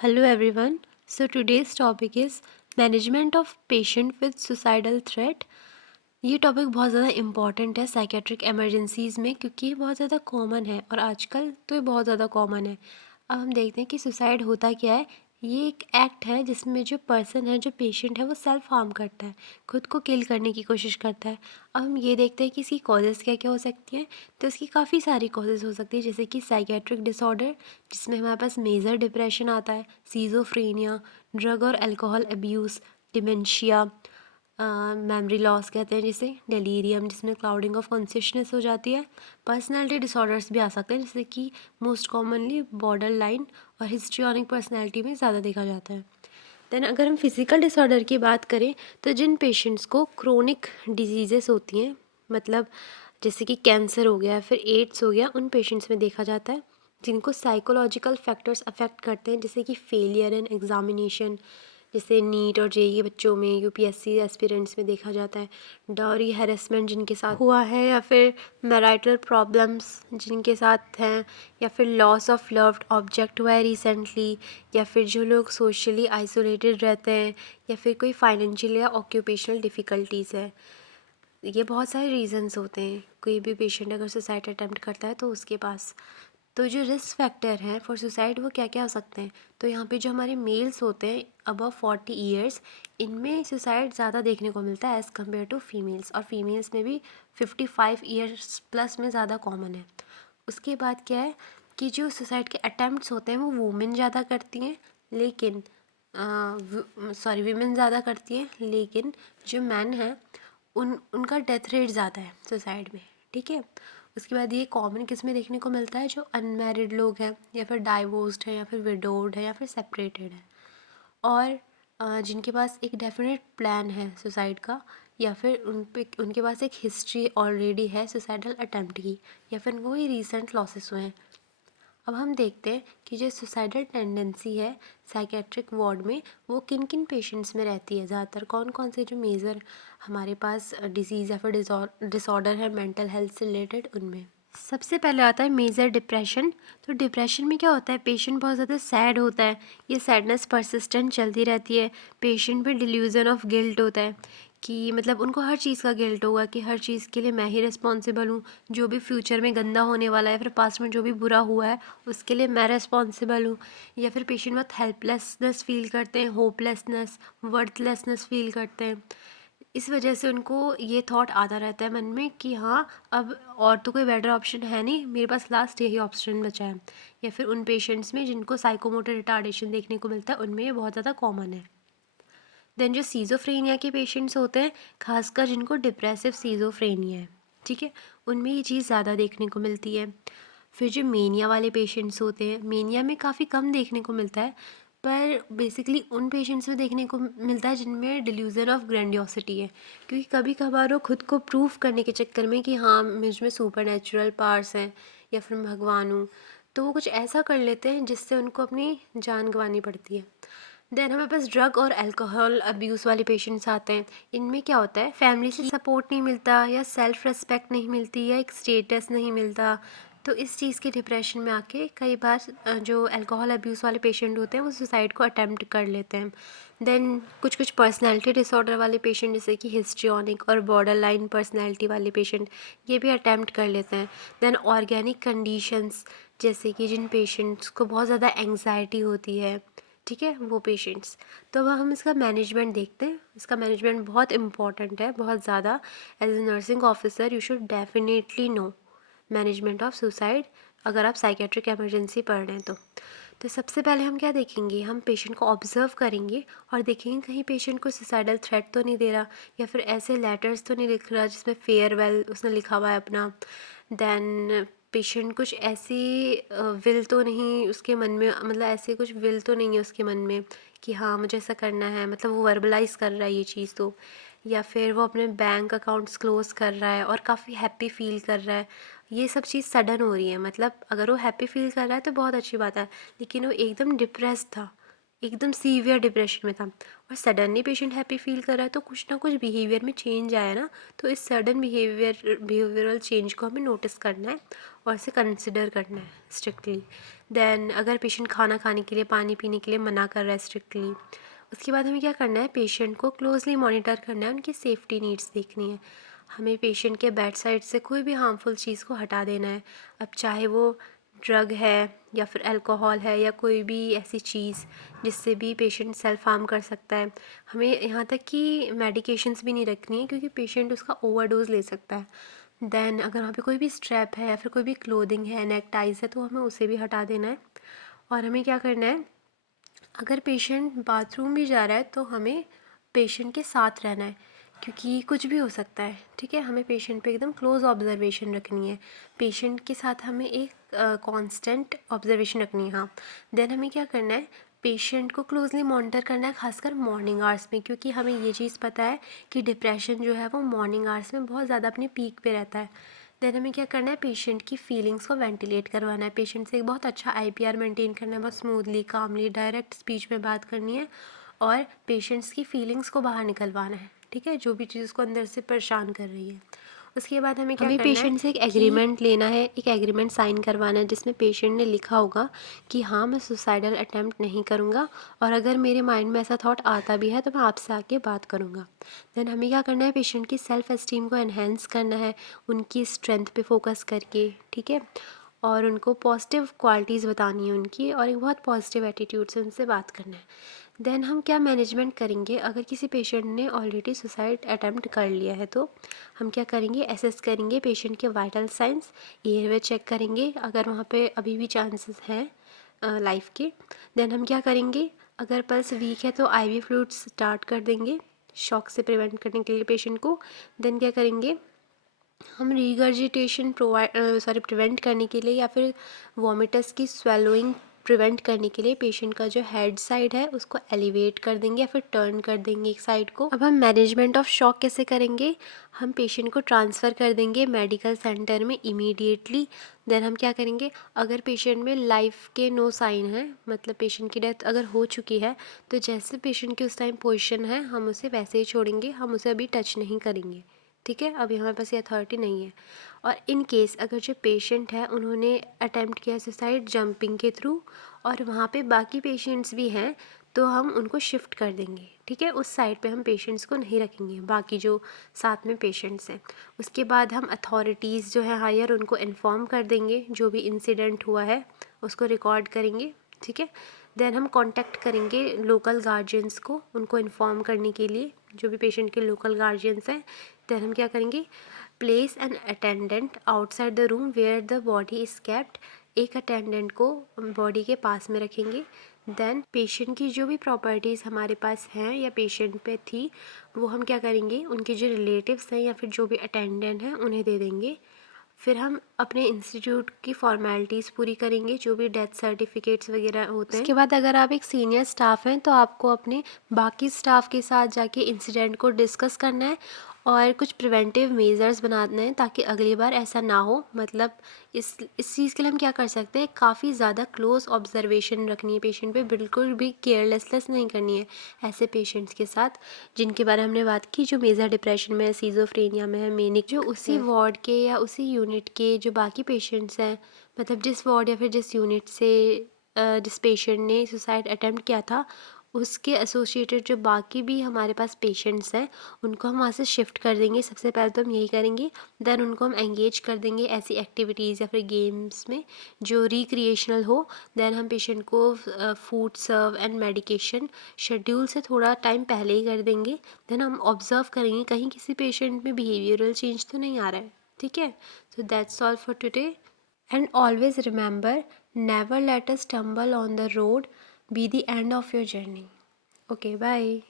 Hello everyone. So today's topic is management of patient with suicidal threat. ये topic बहुत ज़्यादा important है psychiatric emergencies में क्योंकि ये बहुत ज़्यादा कॉमन है और आजकल तो ये बहुत ज़्यादा कॉमन है। अब हम देखते हैं कि सुसाइड होता क्या है। ये एक एक्ट है जिसमें जो पर्सन है, जो पेशेंट है, वो सेल्फ हार्म करता है, खुद को किल करने की कोशिश करता है। अब हम ये देखते हैं कि इसकी कॉजेज़ क्या क्या हो सकती हैं। तो इसकी काफ़ी सारी कॉजेज़ हो सकती है, जैसे कि साइकेट्रिक डिसऑर्डर, जिसमें हमारे पास मेजर डिप्रेशन आता है, सीज़ोफ्रेनिया, ड्रग और alcohol abuse, dementia, memory loss कहते हैं जिसे, डेलीरियम जिसमें क्लाउडिंग ऑफ कॉन्शियसनेस हो जाती है। पर्सनैलिटी डिसऑर्डर्स भी आ सकते हैं, जैसे कि मोस्ट कॉमनली बॉर्डर लाइन और हिस्ट्रियोनिक पर्सनैलिटी में ज़्यादा देखा जाता है। देन अगर हम फिज़िकल डिसऑर्डर की बात करें तो जिन पेशेंट्स को क्रोनिक डिजीज़ेस होती हैं, मतलब जैसे कि कैंसर हो गया, फिर एड्स हो गया, उन पेशेंट्स में देखा जाता है। जिनको साइकोलॉजिकल फैक्टर्स अफेक्ट करते हैं, जैसे कि फेलियर इन एग्जामिनेशन, जैसे नीट और जेईई बच्चों में, यूपीएससी एस्पिरेंट्स में देखा जाता है। डाउरी हैरेसमेंट जिनके साथ हुआ है, या फिर मैरिटल प्रॉब्लम्स जिनके साथ हैं, या फिर लॉस ऑफ लव्ड ऑब्जेक्ट हुआ है रिसेंटली, या फिर जो लोग सोशली आइसोलेटेड रहते हैं, या फिर कोई फाइनेंशियल या ऑक्यूपेशनल डिफ़िकल्टीज़ है। ये बहुत सारे रीजंस होते हैं। कोई भी पेशेंट अगर सुसाइड अटेम्प्ट करता है तो उसके पास तो जो रिस्क फैक्टर हैं फॉर सुसाइड वो क्या क्या हो सकते हैं। तो यहाँ पे जो हमारे मेल्स होते हैं अबव 40 ईयर्स, इनमें सुसाइड ज़्यादा देखने को मिलता है एज़ कम्पेयर टू फीमेल्स, और फीमेल्स में भी 55 ईयर्स प्लस में ज़्यादा कॉमन है। उसके बाद क्या है कि जो सुसाइड के अटैम्प्ट्स होते हैं वो वुमेन ज़्यादा करती हैं, लेकिन वीमेन ज़्यादा करती हैं, लेकिन जो मैन हैं उनका डेथ रेट ज़्यादा है सुसाइड में। ठीक है। उसके बाद ये कॉमन किस में देखने को मिलता है, जो अनमैरिड लोग हैं, या फिर डाइवोर्स्ड है, या फिर विडोड है, या फिर सेपरेटेड है, और जिनके पास एक डेफिनेट प्लान है सुसाइड का, या फिर उनके पास एक हिस्ट्री ऑलरेडी है सुसाइडल अटेम्प्ट की, या फिर उनको कोई रीसेंट लॉसेस हुए हैं। अब हम देखते हैं कि जो सुसाइडल टेंडेंसी है साइकेट्रिक वार्ड में वो किन किन पेशेंट्स में रहती है, ज़्यादातर कौन कौन से जो मेजर हमारे पास डिजीज़ या फिर डिसऑर्डर है मेंटल हेल्थ से रिलेटेड, उनमें सबसे पहले आता है मेजर डिप्रेशन। तो डिप्रेशन में क्या होता है, पेशेंट बहुत ज़्यादा सैड होता है, ये सैडनेस परसिस्टेंट चलती रहती है। पेशेंट में डिल्यूजन ऑफ गिल्ट होता है कि मतलब उनको हर चीज़ का गिल्ट होगा कि हर चीज़ के लिए मैं ही रिस्पॉन्सिबल हूँ, जो भी फ्यूचर में गंदा होने वाला है, फिर पास्ट में जो भी बुरा हुआ है उसके लिए मैं रिस्पॉन्सिबल हूँ। या फिर पेशेंट बहुत हेल्पलेसनेस फील करते हैं, होपलेसनेस, वर्थलेसनेस फील करते हैं। इस वजह से उनको ये थॉट आता रहता है मन में कि हाँ, अब और तो कोई बेटर ऑप्शन है नहीं, मेरे पास लास्ट यही ऑप्शन बचा है। या फिर उन पेशेंट्स में जिनको साइकोमोटर रिटार्डेशन देखने को मिलता है, उनमें ये बहुत ज़्यादा कॉमन है। देन जो सीज़ोफ्रेनिया के पेशेंट्स होते हैं, खासकर जिनको डिप्रेसिव सीज़ोफ्रेनिया है, ठीक है, उनमें ये चीज़ ज़्यादा देखने को मिलती है। फिर जो मेनिया वाले पेशेंट्स होते हैं, मेनिया में काफ़ी कम देखने को मिलता है, पर बेसिकली उन पेशेंट्स में देखने को मिलता है जिनमें डिल्यूजन ऑफ ग्रैंडियोसिटी है, क्योंकि कभी कभार वो खुद को प्रूव करने के चक्कर में कि हाँ मुझ में सुपर नेचुरल पावर्स हैं या फिर मैं भगवान हूँ, तो वो कुछ ऐसा कर लेते हैं जिससे उनको अपनी जान गंवानी पड़ती है। देन हमारे पास ड्रग और अल्कोहल अब्यूज़ वाले पेशेंट्स आते हैं। इनमें क्या होता है, फैमिली से सपोर्ट नहीं मिलता, या सेल्फ रिस्पेक्ट नहीं मिलती, या एक स्टेटस नहीं मिलता, तो इस चीज़ के डिप्रेशन में आके कई बार जो अल्कोहल अब्यूज़ वाले पेशेंट होते हैं वो सुसाइड को अटेम्प्ट कर लेते हैं। देन कुछ कुछ पर्सनैलिटी डिसऑर्डर वाले पेशेंट, जैसे कि हिस्ट्रियोनिक और बॉर्डर लाइन पर्सनैलिटी वाले पेशेंट, ये भी अटेम्प्ट कर लेते हैं। देन ऑर्गेनिक कंडीशंस, जैसे कि जिन पेशेंट्स को बहुत ज़्यादा एंग्जाइटी होती है, ठीक है, वो पेशेंट्स। तो अब हम इसका मैनेजमेंट देखते हैं। इसका मैनेजमेंट बहुत इंपॉर्टेंट है, बहुत ज़्यादा। As a nursing officer you should definitely know management of suicide, अगर आप साइकेट्रिक इमरजेंसी पढ़ रहे हैं तो सबसे पहले हम क्या देखेंगे, हम पेशेंट को ऑब्जर्व करेंगे और देखेंगे कहीं पेशेंट को सुसाइडल थ्रेट तो नहीं दे रहा, या फिर ऐसे लेटर्स तो नहीं लिख रहा जिसमें फेयरवेल उसने लिखा हुआ है अपना। देन पेशेंट कुछ ऐसी विल तो नहीं उसके मन में, मतलब ऐसे कुछ विल तो नहीं है उसके मन में कि हाँ मुझे ऐसा करना है, मतलब वो वर्बलाइज कर रहा है ये चीज़ तो। या फिर वो अपने बैंक अकाउंट्स क्लोज कर रहा है और काफ़ी हैप्पी फील कर रहा है। ये सब चीज़ सडन हो रही है, मतलब अगर वो हैप्पी फील कर रहा है तो बहुत अच्छी बात है, लेकिन वो एकदम डिप्रेस था, एकदम सीवियर डिप्रेशन में था, और सडनली पेशेंट हैप्पी फील कर रहा है, तो कुछ ना कुछ बिहेवियर में चेंज आया ना। तो इस सडन बिहेवियरल चेंज को हमें नोटिस करना है और इसे कंसिडर करना है स्ट्रिक्टली। देन अगर पेशेंट खाना खाने के लिए, पानी पीने के लिए मना कर रहा है स्ट्रिक्टली, उसके बाद हमें क्या करना है, पेशेंट को क्लोजली मॉनिटर करना है, उनकी सेफ्टी नीड्स देखनी है। हमें पेशेंट के बेड साइड से कोई भी हार्मफुल चीज़ को हटा देना है। अब चाहे वो ड्रग है या फिर अल्कोहल है या कोई भी ऐसी चीज़ जिससे भी पेशेंट सेल्फ हार्म कर सकता है। हमें यहाँ तक कि मेडिकेशंस भी नहीं रखनी है, क्योंकि पेशेंट उसका ओवरडोज ले सकता है। देन अगर वहाँ पे कोई भी स्ट्रैप है या फिर कोई भी क्लोथिंग है, नेक टाइज है, तो हमें उसे भी हटा देना है। और हमें क्या करना है, अगर पेशेंट बाथरूम भी जा रहा है तो हमें पेशेंट के साथ रहना है, क्योंकि कुछ भी हो सकता है। ठीक है, हमें पेशेंट पे एकदम क्लोज ऑब्जर्वेशन रखनी है। पेशेंट के साथ हमें एक कांस्टेंट ऑब्जर्वेशन रखनी है। हाँ, देन हमें क्या करना है, पेशेंट को क्लोजली मॉनिटर करना है, खासकर मॉर्निंग आवर्स में, क्योंकि हमें ये चीज़ पता है कि डिप्रेशन जो है वो मॉर्निंग आवर्स में बहुत ज़्यादा अपने पीक पे रहता है। देन हमें क्या करना है, पेशेंट की फीलिंग्स को वेंटिलेट करवाना है, पेशेंट से एक बहुत अच्छा आईपीआर मेंटेन करना है, बहुत स्मूथली, कामली, डायरेक्ट स्पीच में बात करनी है, और पेशेंट्स की फीलिंग्स को बाहर निकलवाना है। ठीक है, जो भी चीज़ उसको अंदर से परेशान कर रही है। उसके बाद हमें क्या करना है, पेशेंट से एक एग्रीमेंट लेना है, एक एग्रीमेंट साइन करवाना है, जिसमें पेशेंट ने लिखा होगा कि हाँ, मैं सुसाइडल अटैम्प्ट नहीं करूँगा, और अगर मेरे माइंड में ऐसा थॉट आता भी है तो मैं आपसे आके बात करूँगा। देन हमें क्या करना है, पेशेंट की सेल्फ एस्टीम को एनहेंस करना है, उनकी स्ट्रेंथ पे फोकस करके। ठीक है, और उनको पॉजिटिव क्वालिटीज़ बतानी है उनकी, और एक बहुत पॉजिटिव एटीट्यूड से उनसे बात करना है। देन हम क्या मैनेजमेंट करेंगे, अगर किसी पेशेंट ने ऑलरेडी सुसाइड अटैम्प्ट कर लिया है तो हम क्या करेंगे, असेस करेंगे पेशेंट के वाइटल साइंस, एयरवे चेक करेंगे अगर वहाँ पे अभी भी चांसेस हैं लाइफ के। देन हम क्या करेंगे, अगर पल्स वीक है तो आईवी फ्लूइड्स स्टार्ट कर देंगे शॉक से प्रिवेंट करने के लिए पेशेंट को। देन क्या करेंगे, हम रीगर्जिटेशन प्रिवेंट करने के लिए, या फिर वॉमिटस की स्वेलोइंग प्रिवेंट करने के लिए पेशेंट का जो हेड साइड है उसको एलिवेट कर देंगे या फिर टर्न कर देंगे एक साइड को। अब हम मैनेजमेंट ऑफ शॉक कैसे करेंगे, हम पेशेंट को ट्रांसफ़र कर देंगे मेडिकल सेंटर में इमीडिएटली। देन हम क्या करेंगे, अगर पेशेंट में लाइफ के नो साइन है, मतलब पेशेंट की डेथ अगर हो चुकी है, तो जैसे पेशेंट की उस टाइम पोजीशन है हम उसे वैसे ही छोड़ेंगे, हम उसे अभी टच नहीं करेंगे। ठीक है, अभी हमारे पास ये अथॉरिटी नहीं है। और इन केस अगर जो पेशेंट है उन्होंने अटैम्प्ट किया सुसाइड जंपिंग के थ्रू, और वहाँ पे बाकी पेशेंट्स भी हैं, तो हम उनको शिफ्ट कर देंगे। ठीक है, उस साइड पे हम पेशेंट्स को नहीं रखेंगे, बाकी जो साथ में पेशेंट्स हैं। उसके बाद हम अथॉरिटीज़ जो है हायर उनको इन्फॉर्म कर देंगे, जो भी इंसिडेंट हुआ है उसको रिकॉर्ड करेंगे। ठीक है, देन हम कांटेक्ट करेंगे लोकल गार्जियंस को, उनको इन्फॉर्म करने के लिए, जो भी पेशेंट के लोकल गार्जियंस हैं। देन हम क्या करेंगे, place an attendant outside the room where the body is kept, एक अटेंडेंट को बॉडी के पास में रखेंगे। देन पेशेंट की जो भी प्रॉपर्टीज़ हमारे पास हैं या पेशेंट पे थी, वो हम क्या करेंगे, उनके जो रिलेटिव्स हैं या फिर जो भी अटेंडेंट हैं उन्हें दे देंगे। फिर हम अपने इंस्टीट्यूट की फॉर्मेलिटीज़ पूरी करेंगे, जो भी डेथ सर्टिफिकेट्स वगैरह होते हैं। उसके बाद अगर आप एक सीनियर स्टाफ हैं तो आपको अपने बाकी स्टाफ के साथ जाके इंसिडेंट को डिस्कस करना है और कुछ प्रिवेंटिव मेजर्स बनाने हैं, ताकि अगली बार ऐसा ना हो। मतलब इस चीज़ के लिए हम क्या कर सकते हैं, काफ़ी ज़्यादा क्लोज ऑब्जर्वेशन रखनी है पेशेंट पे, बिल्कुल भी केयरलेसनेस नहीं करनी है ऐसे पेशेंट्स के साथ जिनके बारे में हमने बात की, जो मेजर डिप्रेशन में है, सीजोफ्रेनिया में है, मेनिक, जो उसी वार्ड के या उसी यूनिट के जो बाकी पेशेंट्स हैं, मतलब जिस वार्ड या फिर जिस यूनिट से जिस पेशेंट ने सुसाइड अटेम्प्ट किया था, उसके एसोसिएटेड जो बाकी भी हमारे पास पेशेंट्स हैं, उनको हम वहाँ से शिफ्ट कर देंगे। सबसे पहले तो हम यही करेंगे। देन उनको हम एंगेज कर देंगे ऐसी एक्टिविटीज़ या फिर गेम्स में जो रिक्रिएशनल हो। देन हम पेशेंट को food serve and medication schedule से थोड़ा टाइम पहले ही कर देंगे। देन हम ऑब्जर्व करेंगे कहीं किसी पेशेंट में बिहेवियरल चेंज तो नहीं आ रहा है। ठीक है, so that's all for today, and always remember, never let us stumble on the road be the end of your journey. Okay, bye.